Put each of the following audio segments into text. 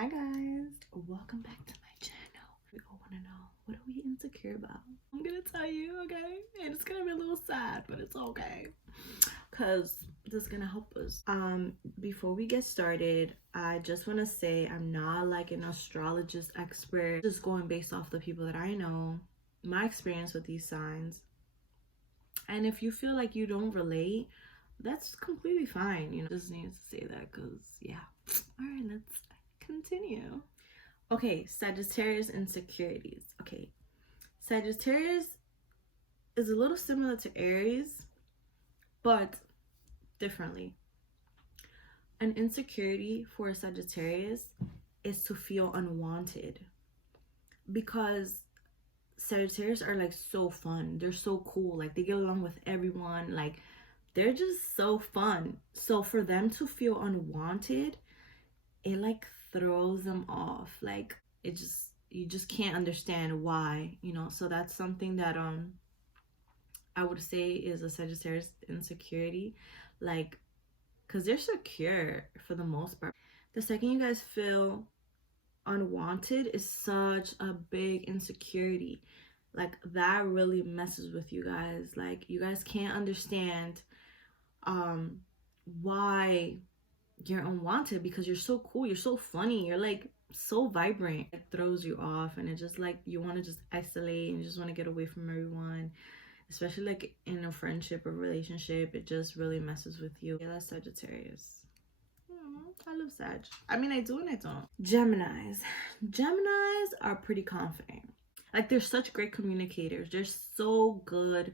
Hi guys, welcome back to my channel. We all want to know, what are we insecure about? I'm gonna tell you, okay? And it's gonna be a little sad, but it's okay, because this is gonna help us. Before we get started, I just want to say I'm not like an astrologist expert, just going based off the people that I know, my experience with these signs. And if you feel like you don't relate, that's completely fine, you know. Just needs to say that because yeah. All right, let's continue. Okay, Sagittarius insecurities. Okay, Sagittarius is a little similar to Aries, but differently. An insecurity for a Sagittarius is to feel unwanted, because Sagittarius are like so fun. They're so cool. Like they get along with everyone. Like they're just so fun. So for them to feel unwanted, it like throws them off. Like it just, you just can't understand why, you know. So that's something that I would say is a Sagittarius insecurity, like, because they're secure for the most part. The second you guys feel unwanted is such a big insecurity. Like that really messes with you guys. Like you guys can't understand why you're unwanted, because you're so cool, you're so funny, you're like so vibrant. It throws you off, and it just like you want to just isolate and you just want to get away from everyone, especially like in a friendship or relationship. It just really messes with you. Yeah, that's Sagittarius. I love Sag. I mean, I do and I don't. Geminis are pretty confident. Like they're such great communicators. They're so good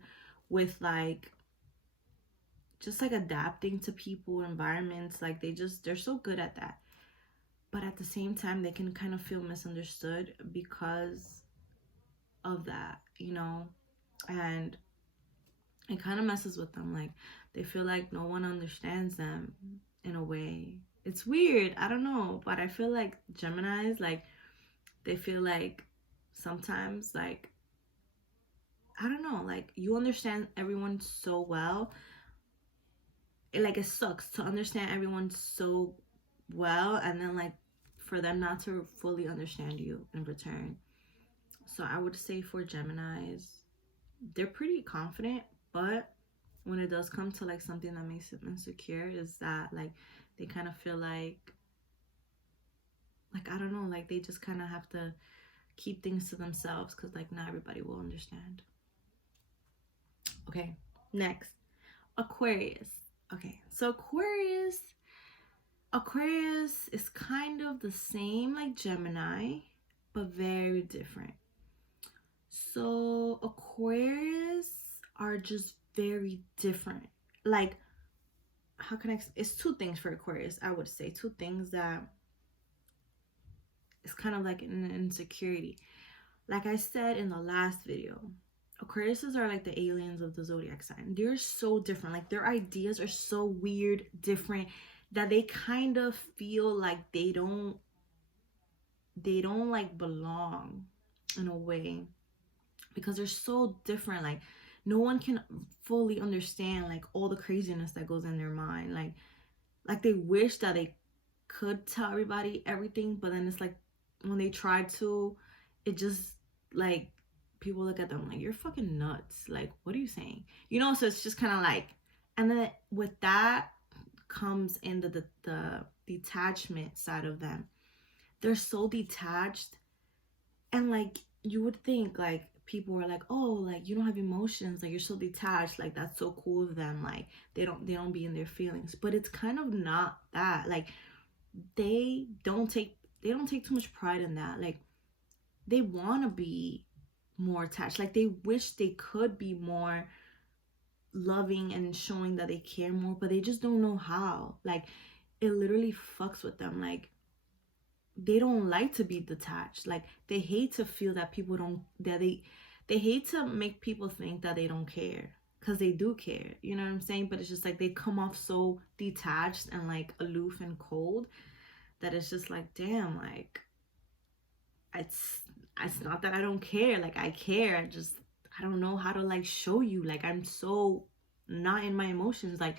with like just like adapting to people, environments. Like they're so good at that. But at the same time, they can kind of feel misunderstood because of that, you know. And it kind of messes with them. Like they feel like no one understands them in a way. It's weird, I don't know, but I feel like Geminis, like they feel like sometimes, like, I don't know, like you understand everyone so well. It sucks to understand everyone so well, and then like for them not to fully understand you in return. So I would say for Geminis, they're pretty confident, but when it does come to like something that makes them insecure, is that like they kind of feel like I don't know, like they just kind of have to keep things to themselves, because like not everybody will understand. Okay, next, Aquarius. Okay, so Aquarius is kind of the same like Gemini, but very different. So Aquarius are just very different. Like, how can I, it's two things for Aquarius, I would say. Two things that is kind of like an insecurity. Like I said in the last video, Aquariuses are like the aliens of the zodiac sign. They're so different. Like their ideas are so weird, different, that they kind of feel like they don't like belong in a way, because they're so different. Like no one can fully understand like all the craziness that goes in their mind. Like they wish that they could tell everybody everything, but then it's like when they try to, it just like people look at them like, you're fucking nuts, like what are you saying, you know. So it's just kind of like, and then with that comes in the detachment side of them. They're so detached, and like you would think like people were like, oh, like you don't have emotions, like you're so detached, like that's so cool of them, like they don't be in their feelings. But it's kind of not that. Like they don't take too much pride in that. Like they want to be more attached, like they wish they could be more loving and showing that they care more, but they just don't know how. Like it literally fucks with them. Like they don't like to be detached. Like they hate to feel that people don't, that they hate to make people think that they don't care, because they do care, you know what I'm saying. But it's just like they come off so detached and like aloof and cold, that it's just like, damn, like it's not that I don't care, like I care, I don't know how to like show you. Like I'm so not in my emotions. Like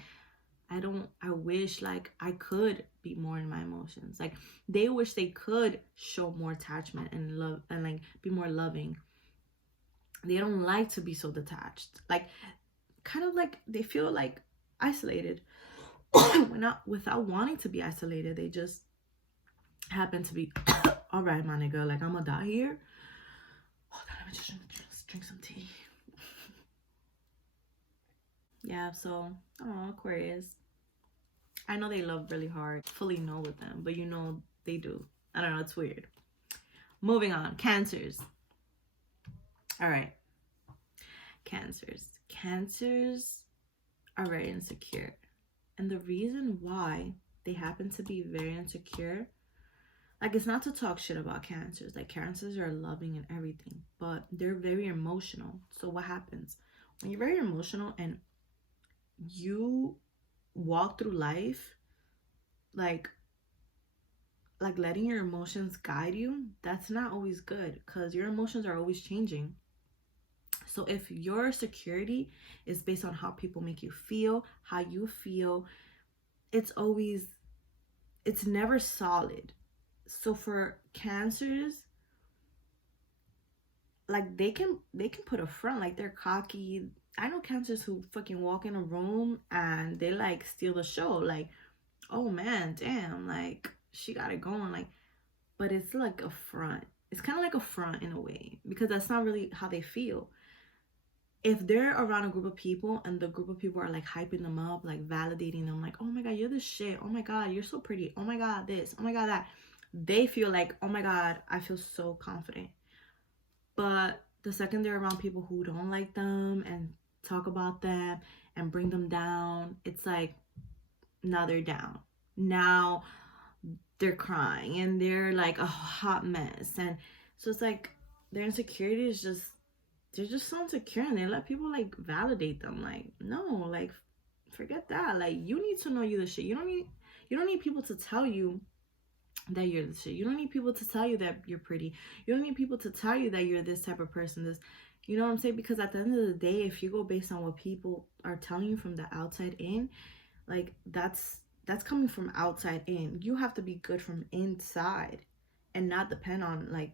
I wish like I could be more in my emotions. Like they wish they could show more attachment and love and like be more loving. They don't like to be so detached. Like kind of like they feel like isolated. Not without wanting to be isolated. They just happen to be all right, my nigga, like I'm gonna die here. Hold on, let me just drink some tea. Yeah, so Aquarius. I know they love really hard. Fully know with them, but you know they do. I don't know, it's weird. Moving on. Cancers. All right. Cancers are very insecure. And the reason why they happen to be very insecure, like it's not to talk shit about cancers. Like cancers are loving and everything, but they're very emotional. So what happens? When you're very emotional and you walk through life like letting your emotions guide you, that's not always good because your emotions are always changing. So if your security is based on how people make you feel, how you feel, it's never solid. So for cancers, like they can put a front, like they're cocky. I know cancers who fucking walk in a room and they like steal the show, like, oh man, damn, like she got it going, like, but it's like a front. It's kind of like a front in a way because that's not really how they feel. If they're around a group of people and the group of people are like hyping them up, like validating them, like, oh my god, you're the shit, oh my god, you're so pretty, oh my god, this, oh my god, that, they feel like, oh my god, I feel so confident. But the second they're around people who don't like them and talk about them and bring them down, it's like, now they're down. Now they're crying and they're like a hot mess. And so it's like their insecurity is just, they're just so insecure and they let people like validate them. Like, no, like forget that. Like you need to know you the shit. You don't need people to tell you that you're the shit. You don't need people to tell you that you're pretty. You don't need people to tell you that you're this type of person. This, you know what I'm saying? Because at the end of the day, if you go based on what people are telling you from the outside in, like that's coming from outside in. You have to be good from inside and not depend on like,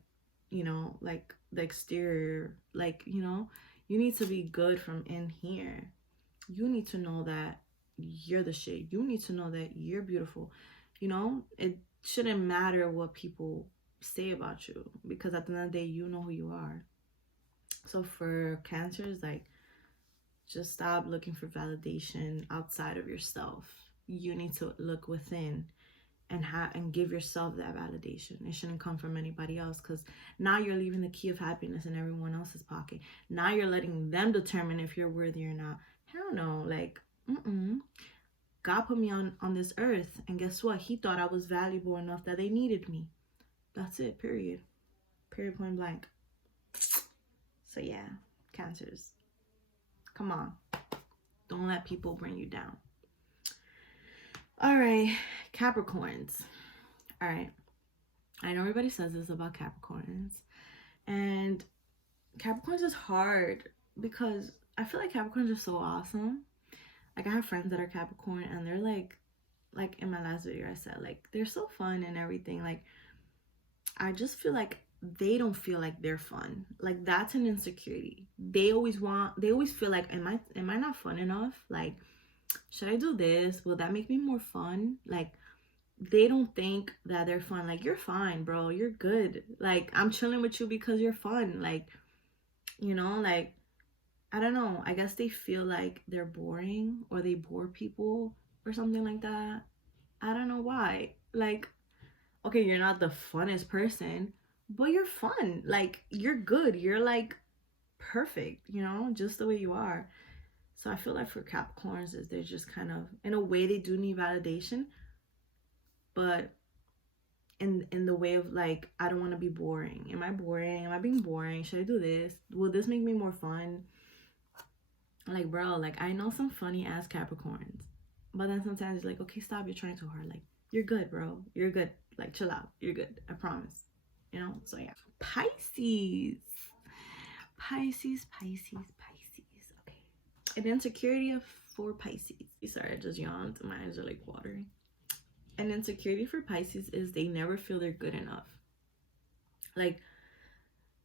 you know, like the exterior. Like, you know, you need to be good from in here. You need to know that you're the shit. You need to know that you're beautiful. You know, it shouldn't matter what people say about you because at the end of the day, you know who you are. So for cancers, like, just stop looking for validation outside of yourself. You need to look within and give yourself that validation. It shouldn't come from anybody else because now you're leaving the key of happiness in everyone else's pocket. Now you're letting them determine if you're worthy or not. Hell no, like, God put me on this earth, and guess what? He thought I was valuable enough that they needed me. That's it, period. Period, point blank. So yeah, cancers. Come on. Don't let people bring you down. All right, Capricorns. All right. I know everybody says this about Capricorns. And Capricorns is hard because I feel like Capricorns are so awesome. Like I have friends that are Capricorn and they're like in my last video I said, like, they're so fun and everything. Like, I just feel like they don't feel like they're fun. Like, that's an insecurity. They always feel like, am I not fun enough? Like, should I do this? Will that make me more fun? Like, they don't think that they're fun. Like, you're fine, bro. You're good. Like, I'm chilling with you because you're fun. Like, you know, like, I don't know. I guess they feel like they're boring or they bore people or something like that. I don't know why. Like, okay, you're not the funnest person, but you're fun. Like, you're good. You're like perfect, you know, just the way you are. So I feel like for Capricorns is they're just kind of, in a way, they do need validation, but in the way of like, I don't want to be boring. Am I boring? Am I being boring? Should I do this? Will this make me more fun? Like, bro, like, I know some funny ass Capricorns, but then sometimes it's like, okay, stop, you're trying too hard. Like, you're good, bro. You're good. Like, chill out. You're good. I promise. You know? So yeah. Pisces. Okay. An insecurity of for Pisces. Sorry, I just yawned. My eyes are like watering. An insecurity for Pisces is they never feel they're good enough. Like,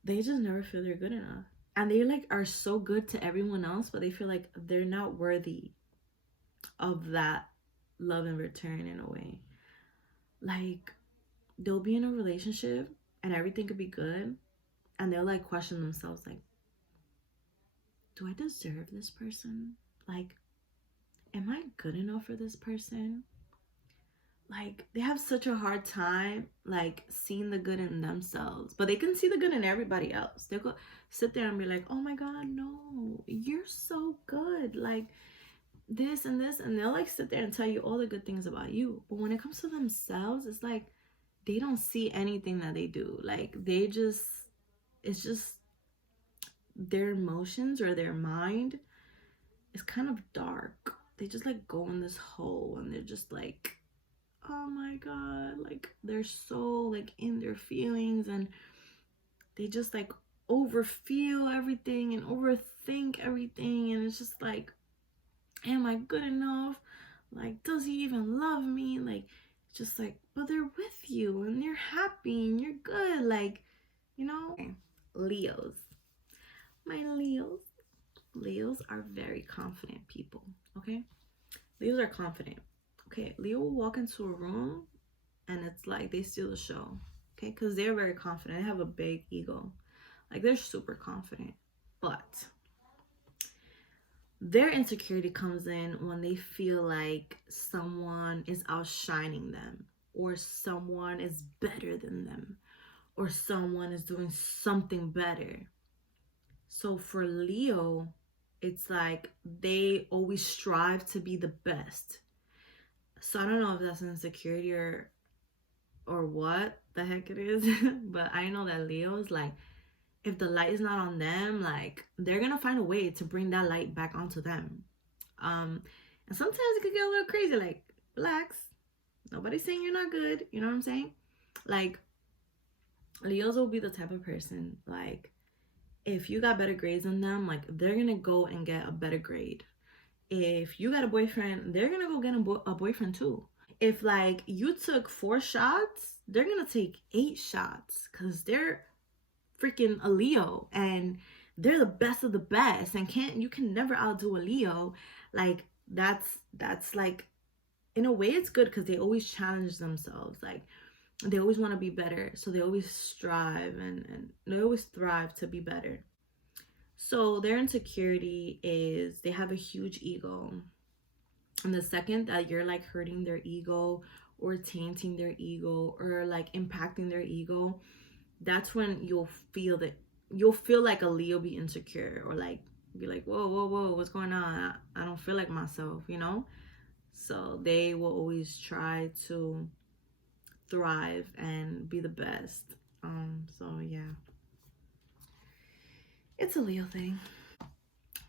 they just never feel they're good enough. And they like are so good to everyone else, but they feel like they're not worthy of that love in return in a way. Like, they'll be in a relationship and everything could be good, and they'll like question themselves, like, do I deserve this person? Like, am I good enough for this person? Like, they have such a hard time like seeing the good in themselves, but they can see the good in everybody else. They'll go sit there and be like, oh my god, no, you're so good, like this and this, and they'll like sit there and tell you all the good things about you. But when it comes to themselves, it's like they don't see anything that they do. Like, they just, it's just their emotions or their mind is kind of dark. They just like go in this hole and they're just like, oh my god, like they're so like in their feelings, and they just like overfeel everything and overthink everything, and it's just like, am I good enough? Like, does he even love me? Like, just like, but they're with you and they're happy and you're good, like, you know. Okay. Leos. My Leos are very confident people. Okay, Leos are confident. Okay, Leo will walk into a room and it's like they steal the show. Okay, because they're very confident. They have a big ego. Like, they're super confident. But their insecurity comes in when they feel like someone is outshining them, or someone is better than them, or someone is doing something better. So for Leo, it's like they always strive to be the best. So I don't know if that's an insecurity or what the heck it is, but I know that Leo's like, if the light is not on them, like, they're gonna find a way to bring that light back onto them. And sometimes it could get a little crazy. Like, relax, nobody's saying you're not good, you know what I'm saying? Like, Leos will be the type of person, like, if you got better grades than them, like, they're gonna go and get a better grade. If you got a boyfriend, they're gonna go get a boyfriend too. If like you took 4 shots, they're gonna take 8 shots, because they're freaking a Leo and they're the best of the best, and you can never outdo a Leo. Like, that's like, in a way it's good, because they always challenge themselves. Like, they always want to be better, so they always strive and they always thrive to be better. So their insecurity is they have a huge ego, and the second that you're like hurting their ego or tainting their ego or like impacting their ego, that's when you'll feel like a Leo be insecure, or like be like, whoa, what's going on? I don't feel like myself, you know? So they will always try to thrive and be the best. So yeah, it's a Leo thing.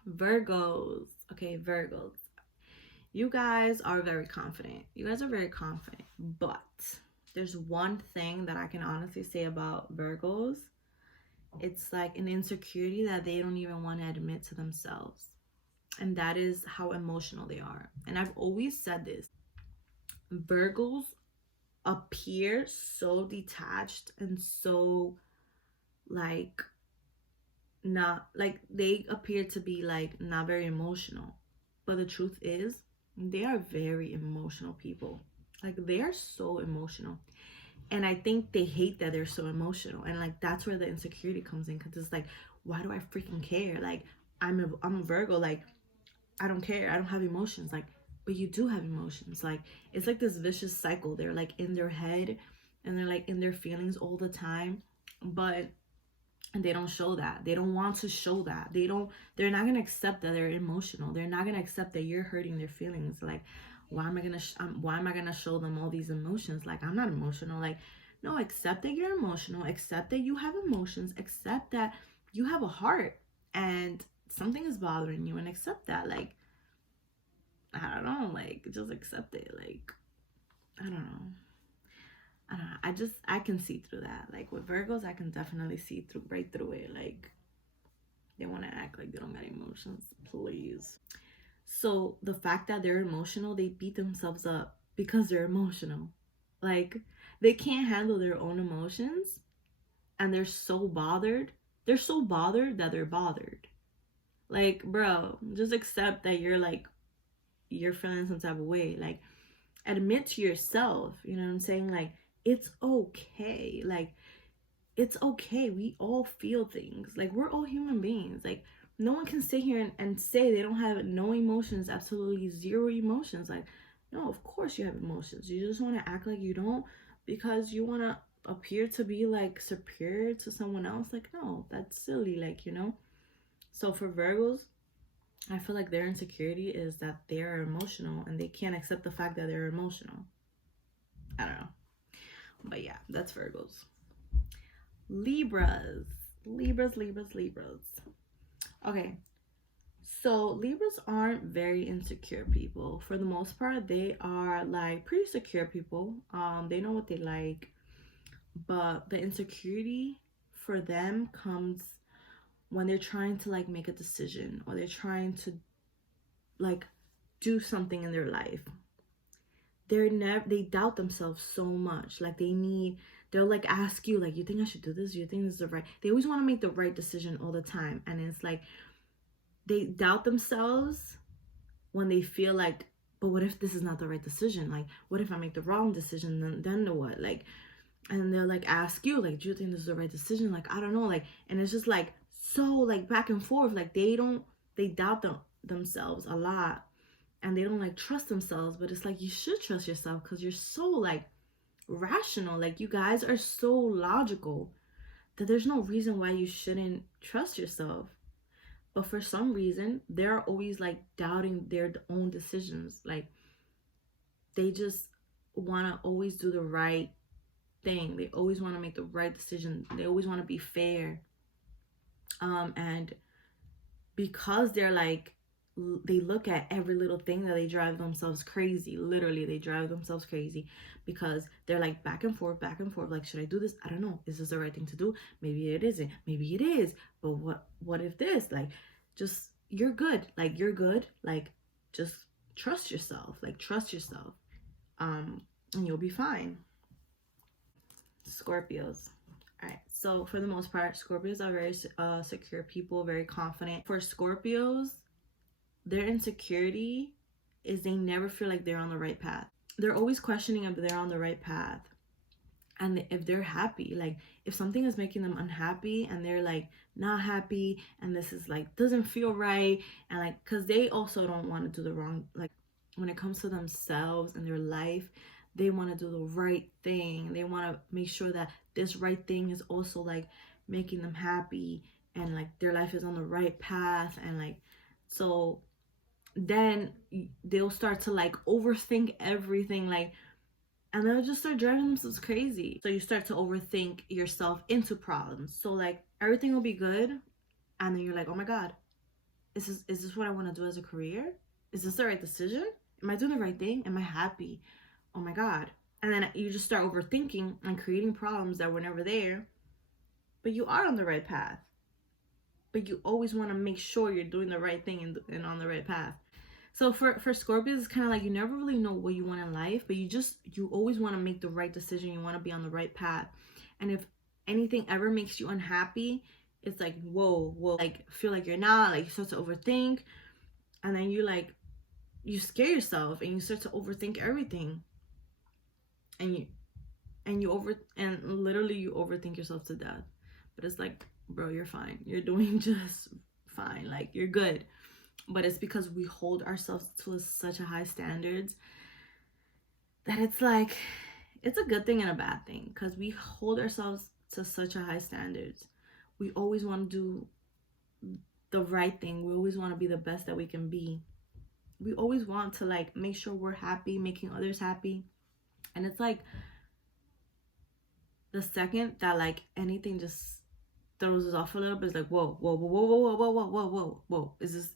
Virgos. Okay, Virgos. You guys are very confident. But there's one thing that I can honestly say about Virgos. It's like an insecurity that they don't even want to admit to themselves. And that is how emotional they are. And I've always said this. Virgos appear so detached and so like not, like, they appear to be like not very emotional. But the truth is, they are very emotional people. Like, they are so emotional. And I think they hate that they're so emotional. And like, that's where the insecurity comes in, because it's like, why do I freaking care? Like, I'm a Virgo, like, I don't care, I don't have emotions. Like, but you do have emotions. Like, it's like this vicious cycle. They're like in their head and they're like in their feelings all the time, but they don't show that. They don't want to show that. They're not gonna accept that they're emotional. They're not gonna accept that you're hurting their feelings. Like, why am I gonna show them all these emotions? Like, I'm not emotional. Like, no, accept that you're emotional, accept that you have emotions, accept that you have a heart and something is bothering you, and accept that. Like, I don't know, like, just accept it. Like, I don't know. I can see through that. Like, with Virgos, I can definitely see right through it. Like, they want to act like they don't got emotions, please. So the fact that they're emotional, they beat themselves up because they're emotional. Like, they can't handle their own emotions, and they're so bothered. They're so bothered that they're bothered. Like, bro, just accept that you're feeling some type of way. Like, admit to yourself, you know what I'm saying? Like, it's okay. Like, it's okay. We all feel things. Like, we're all human beings. Like, no one can sit here and say they don't have no emotions, absolutely zero emotions. Like, no, of course you have emotions. You just want to act like you don't because you want to appear to be like superior to someone else. Like, no, that's silly. Like, you know? So for Virgos, I feel like their insecurity is that they're emotional and they can't accept the fact that they're emotional. I don't know. But yeah, that's Virgos. Libras. Libras. Okay. So Libras aren't very insecure people. For the most part, they are like pretty secure people. They know what they like. But the insecurity for them comes when they're trying to like make a decision, or they're trying to like do something in their life. They doubt themselves so much. Like, they'll like ask you, like, you think I should do this? You think this is the right? They always want to make the right decision all the time. And it's like they doubt themselves when they feel like, but what if this is not the right decision? Like, what if I make the wrong decision? Then what? Like, and they'll like ask you, like, do you think this is the right decision? Like, I don't know. Like, and it's just like so like back and forth. Like, they doubt themselves a lot, and they don't like trust themselves. But it's like, you should trust yourself because you're so like rational. Like, you guys are so logical that there's no reason why you shouldn't trust yourself. But for some reason, they're always like doubting their own decisions. Like, they just want to always do the right thing. They always want to make the right decision. They always want to be fair. And because they're like, they look at every little thing that they drive themselves crazy. Literally, they drive themselves crazy because they're like back and forth. Like, should I do this? I don't know. Is this the right thing to do? Maybe it isn't. Maybe it is. But what if this? Like, just, you're good. Like, you're good. Like, just trust yourself. Like, trust yourself. And you'll be fine. Scorpios. All right. So for the most part, Scorpios are very secure people, very confident. For Scorpios, their insecurity is they never feel like they're on the right path. They're always questioning if they're on the right path. And if they're happy, like if something is making them unhappy and they're like not happy and this is like doesn't feel right, and like, because they also don't want to do the wrong, like when it comes to themselves and their life, they want to do the right thing. They want to make sure that this right thing is also like making them happy and like their life is on the right path. And like, so then they'll start to like overthink everything, like, and they'll just start driving themselves crazy. So you start to overthink yourself into problems. So like everything will be good, and then you're like, oh my god, is this what I want to do as a career? Is this the right decision? Am I doing the right thing? Am I happy? Oh my god. And then you just start overthinking and creating problems that were never there, but you are on the right path. But you always want to make sure you're doing the right thing and on the right path. So for Scorpios, it's kind of like you never really know what you want in life, but you always want to make the right decision. You want to be on the right path. And if anything ever makes you unhappy, it's like, whoa, like feel like you're not, like you start to overthink, and then you scare yourself and you start to overthink everything. And literally you overthink yourself to death. But it's like, bro, you're fine. You're doing just fine. Like, you're good. But it's because we hold ourselves to such a high standards that it's like, it's a good thing and a bad thing, because we hold ourselves to such a high standards. We always want to do the right thing. We always want to be the best that we can be. We always want to like make sure we're happy, making others happy. And it's like, the second that like anything just throws us off a little bit, it's like, whoa, is this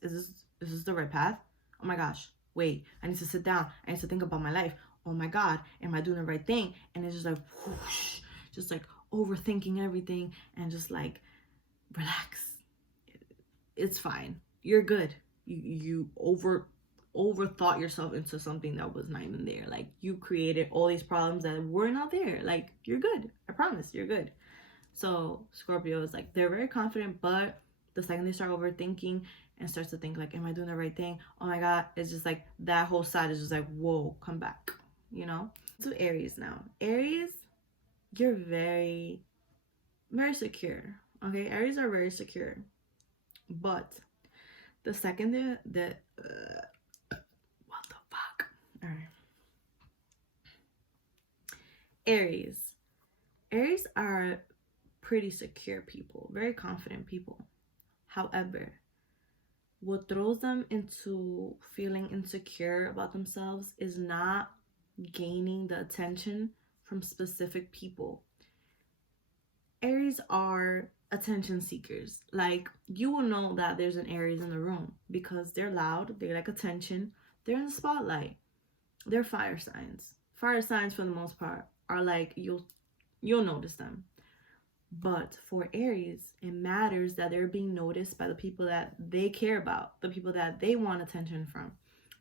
the right path? Oh my gosh, wait, I need to sit down. I need to think about my life. Oh my god, am I doing the right thing? And it's just like whoosh, just like overthinking everything, and just like, relax, it's fine, you're good. You overthought yourself into something that was not even there. Like, you created all these problems that were not there. Like, you're good. I promise, you're good. So Scorpio is like, they're very confident, but the second they start overthinking and starts to think like, am I doing the right thing? Oh my God. It's just like that whole side is just like, whoa, come back, you know? So Aries now. Aries, you're very, very secure. Okay, Aries are very secure. But the second what the fuck? All right. Aries are pretty secure people, very confident people. However, what throws them into feeling insecure about themselves is not gaining the attention from specific people. Aries are attention seekers. Like, you will know that there's an Aries in the room because they're loud, they like attention, they're in the spotlight. They're fire signs. Fire signs, for the most part, are like, you'll notice them. But for Aries, it matters that they're being noticed by the people that they care about, the people that they want attention from.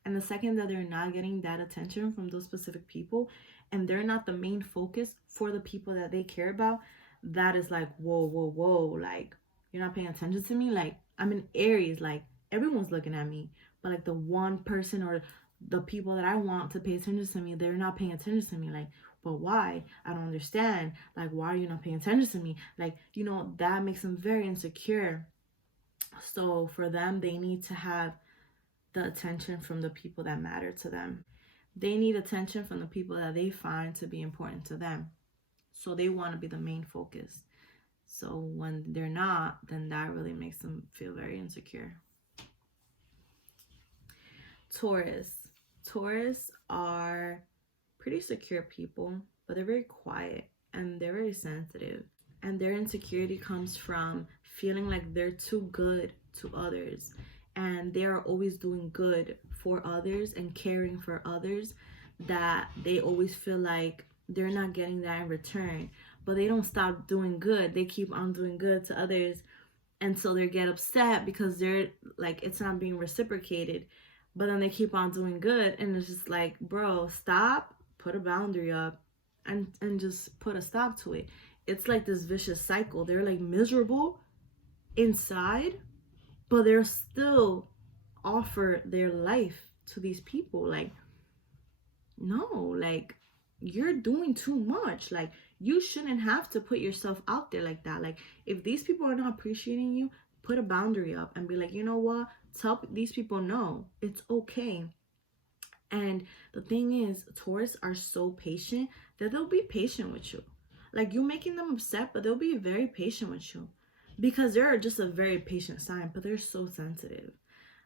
And the second that they're not getting that attention from those specific people, and they're not the main focus for the people that they care about, that is like, whoa, whoa, whoa. Like, you're not paying attention to me? Like, I'm an Aries. Like, everyone's looking at me. But like, the one person or the people that I want to pay attention to me, they're not paying attention to me. Like, but why? I don't understand. Like, why are you not paying attention to me? Like, you know, that makes them very insecure. So for them, they need to have the attention from the people that matter to them. They need attention from the people that they find to be important to them. So they want to be the main focus. So when they're not, then that really makes them feel very insecure. Taurus are pretty secure people, but they're very quiet and they're very sensitive. And their insecurity comes from feeling like they're too good to others. And they are always doing good for others and caring for others, that they always feel like they're not getting that in return. But they don't stop doing good. They keep on doing good to others. And so they get upset because they're like, it's not being reciprocated. But then they keep on doing good. And it's just like, bro, stop, put a boundary up, and just put a stop to it. It's like this vicious cycle. They're like miserable inside, but they're still offer their life to these people. Like, no, like, you're doing too much. Like, you shouldn't have to put yourself out there like that. Like, if these people are not appreciating you, put a boundary up and be like, you know what? Tell these people no, it's okay. And the thing is, Taurus are so patient that they'll be patient with you. Like, you're making them upset, but they'll be very patient with you because they're just a very patient sign, but they're so sensitive.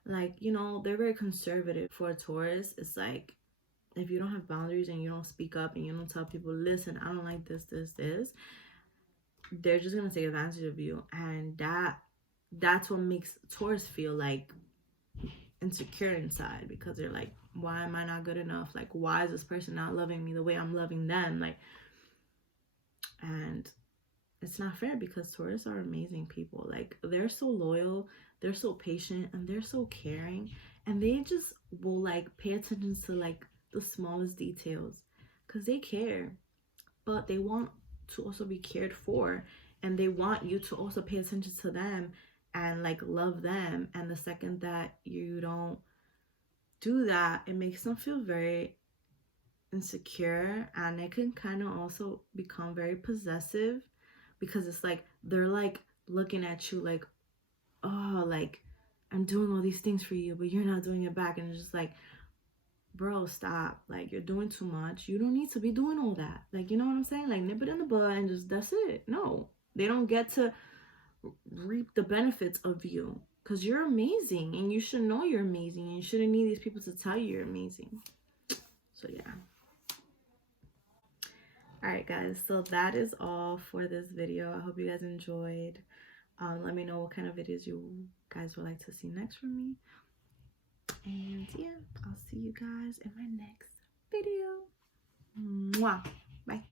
Like, you know, they're very conservative. For a Taurus, it's like, if you don't have boundaries and you don't speak up and you don't tell people, listen, I don't like this, they're just going to take advantage of you. And that's what makes Taurus feel like insecure inside, because they're like, why am I not good enough? Like, why is this person not loving me the way I'm loving them? Like, and it's not fair, because Taurus are amazing people. Like, they're so loyal, they're so patient, and they're so caring, and they just will like pay attention to like the smallest details because they care, but they want to also be cared for, and they want you to also pay attention to them and like love them. And the second that you don't do that, it makes them feel very insecure, and it can kind of also become very possessive, because it's like they're like looking at you like, oh, like, I'm doing all these things for you, but you're not doing it back. And it's just like, bro, stop. Like, you're doing too much. You don't need to be doing all that. Like, you know what I'm saying? Like, nip it in the bud and just, that's it. No, they don't get to reap the benefits of you, because you're amazing and you should know you're amazing, and you shouldn't need these people to tell you you're amazing. So yeah. Alright guys, so that is all for this video. I hope you guys enjoyed. Let me know what kind of videos you guys would like to see next from me. And yeah, I'll see you guys in my next video. Mwah. Bye.